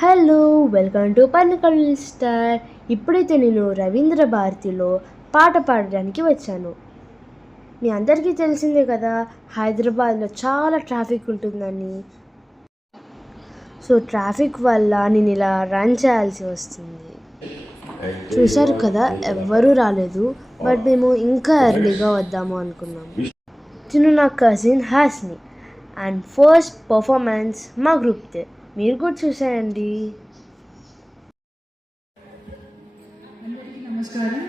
Hello, welcome to Pinnacle Star. ఇప్పుడైతే నేను రవీంద్ర భారతిలో పాట పాడడానికి వచ్చాను. మీ అందరికీ తెలిసిందే కదా, హైదరాబాద్లో చాలా ట్రాఫిక్ ఉంటుందని. సో ట్రాఫిక్ వల్ల నేను ఇలా రన్ చేయాల్సి వస్తుంది. చూశారు కదా, ఎవ్వరూ రాలేదు. బట్ మేము ఇంకా ఎర్లీగా వద్దాము అనుకున్నాము. తిను నా cousin Hasni and first performance మా గ్రూప్దే. మీరు కూడా చూసేయండి. అందరికీ నమస్కారం.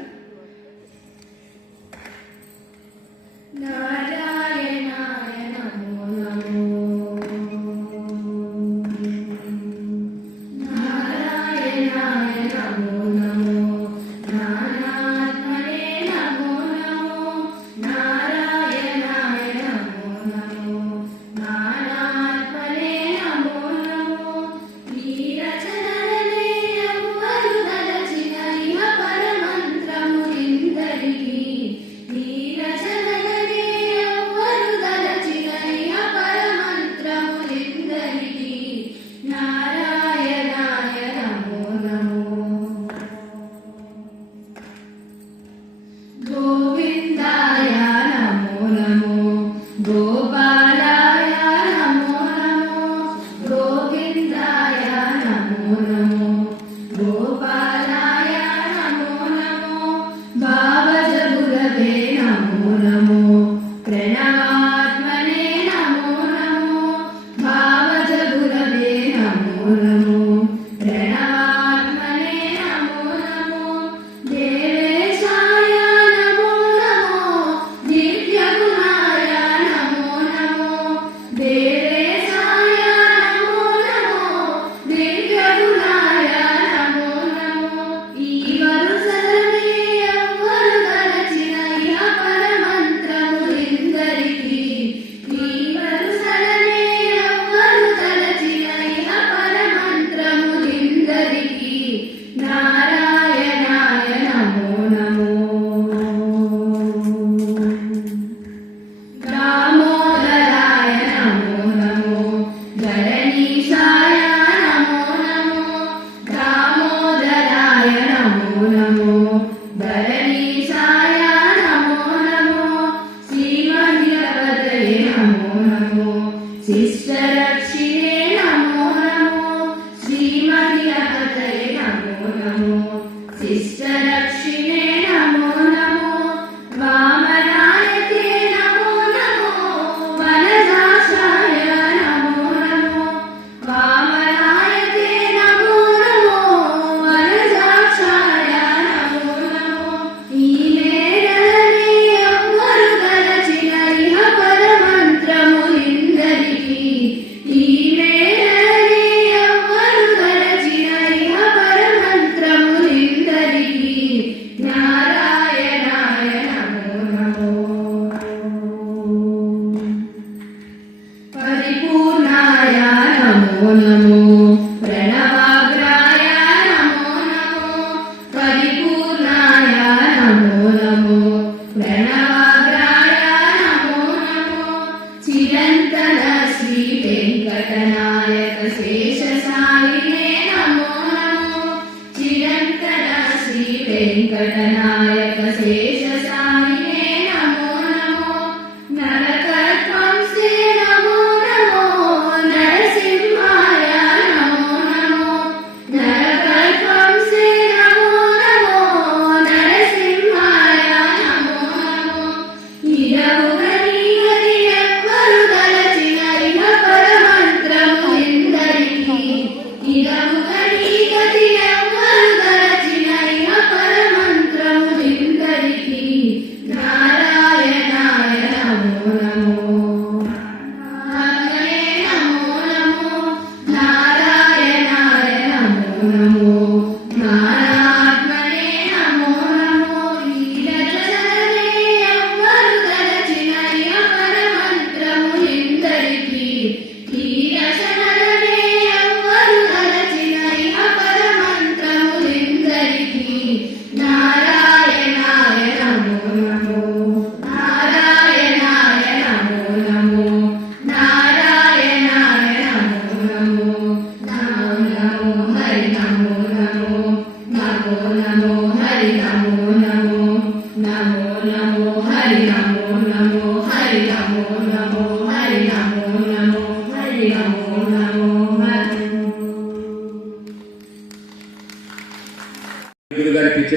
నారాయణాయ నమో నమో, నారాయణాయ నమో నమో, నారాత్మనే నమో నమో, నారాయణాయ నమో నమో, నారాత్మనే నమో నమో. ఈ రచనలనే ఎవ్వరు తలచిన ఇహ పరమంత్రము ఇందరికీ. ఈ రచనలనే ఎవ్వరు తలచిన ఇహ పరమంత్రము ఇందరికీ. నారాయణాయ నమో నమో, గోవిందాయ నమో నమో, గోపాలాయ నమో నమో, గోవిందాయ నమో నమో, గోపాలాయ నమో నమో, భావజగురవే నమో నమో, ప్రణవాత్మనే నమో నమో, భావజగురవే నమో నమో, ప్రణవాత్మనే నమో నమో, దేవేశాయ నమో నమో, దివ్యగుణాయ నమో నమో, దేవేశాయ నమో నమో, దివ్యగుణాయ నమో నమో. ఈ వరుసలనే ఎవ్వరు తలచిన ఇహ పరమంత్రము ఇందరికీ. ఈ వరుసలనే ఎవ్వరు తలచిన ఇహ పరమంత్రము ఇందరికీ. నారాయణాయ నమో నమో, దామోదరాయ నమో నమో, ధరణీశాయ నమో నమో, దామోదరాయ నమో నమో, ధరణీశాయ నమో నమో, శ్రీమద్భగవతయే నమో నమో, శిష్టరక్షిణే నమో నమో, శ్రీమద్భగవతయే నమో నమో, శిష్టరక్షిణే నమో నమో, వామనాయతే నమో నమో, వనజాక్షాయ నమో నమో, వామనాయతే నమో నమో, వనజాక్షాయ నమో నమో. ఈ మేరలనే ఎవ్వరు తలచిన ఇహ పరమంత్రము ఇందరికీ. ఈ మేరలనే ఎవ్వరు తలచిన ఇహ పరమంత్రము ఇందరికీ. నారాయణాయ నమో నమో, పరిపూర్ణాయ నమో నమో, ప్రణవాగ్రాయ నమో నమో, పరిపూర్ణాయ నమో నమో, ప్రణవాగ్రాయ నమో నమో, చిరంతన శ్రీ వెంకటనాయక శేషసాయినే నమో నమో, చిరంతన శ్రీ వెంకటనాయక శేషసాయినే నమో నమో, నరకత్వంసే నమో నమో, నరసింహాయ నమో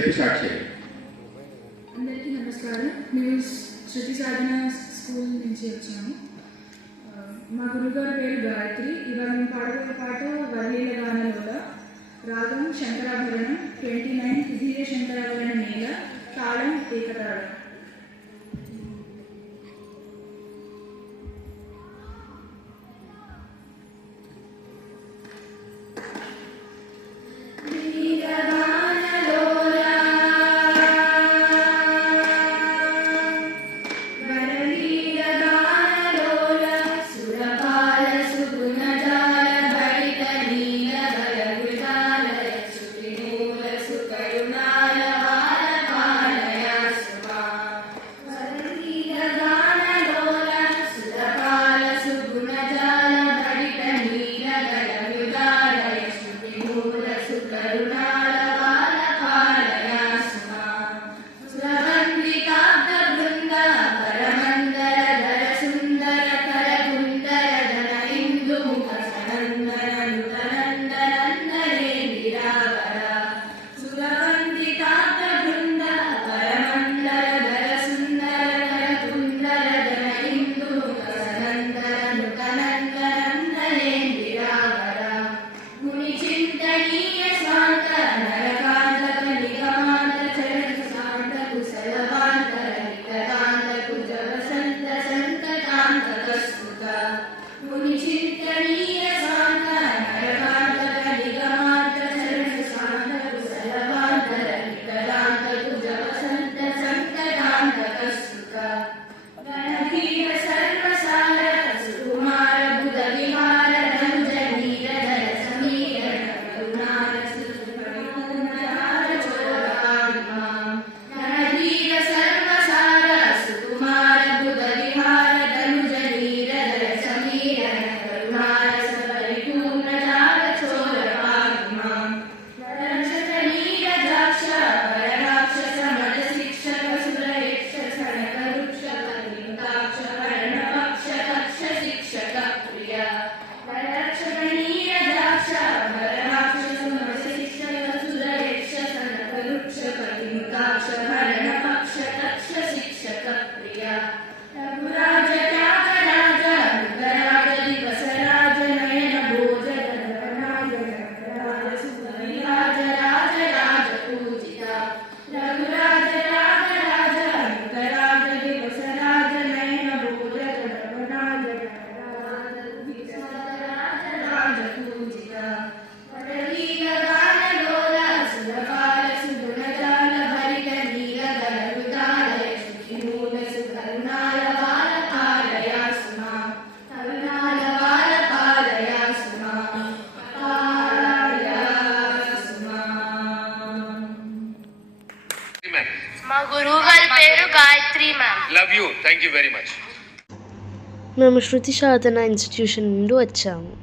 చెప్పి స్టార్ట్ చేయండి. అందరికీ నమస్కారం. మేము శృతి సాధన స్కూల్ నుంచి వచ్చాము. మా గురుగారి పేరు గాయత్రి. ఇవాళ మేము పాడబోయే పాట వర్లీల గానలోల, రాగం శంకరాభరణం, 29 తిథియ శంకరాభరణ నేల, తాళం ఏకతాళం. మా గురువు గారి పేరు Gayatri ma'am. Love you. Thank you very much. మేము శృతి సాధన ఇన్స్టిట్యూషన్ నుండి వచ్చాము.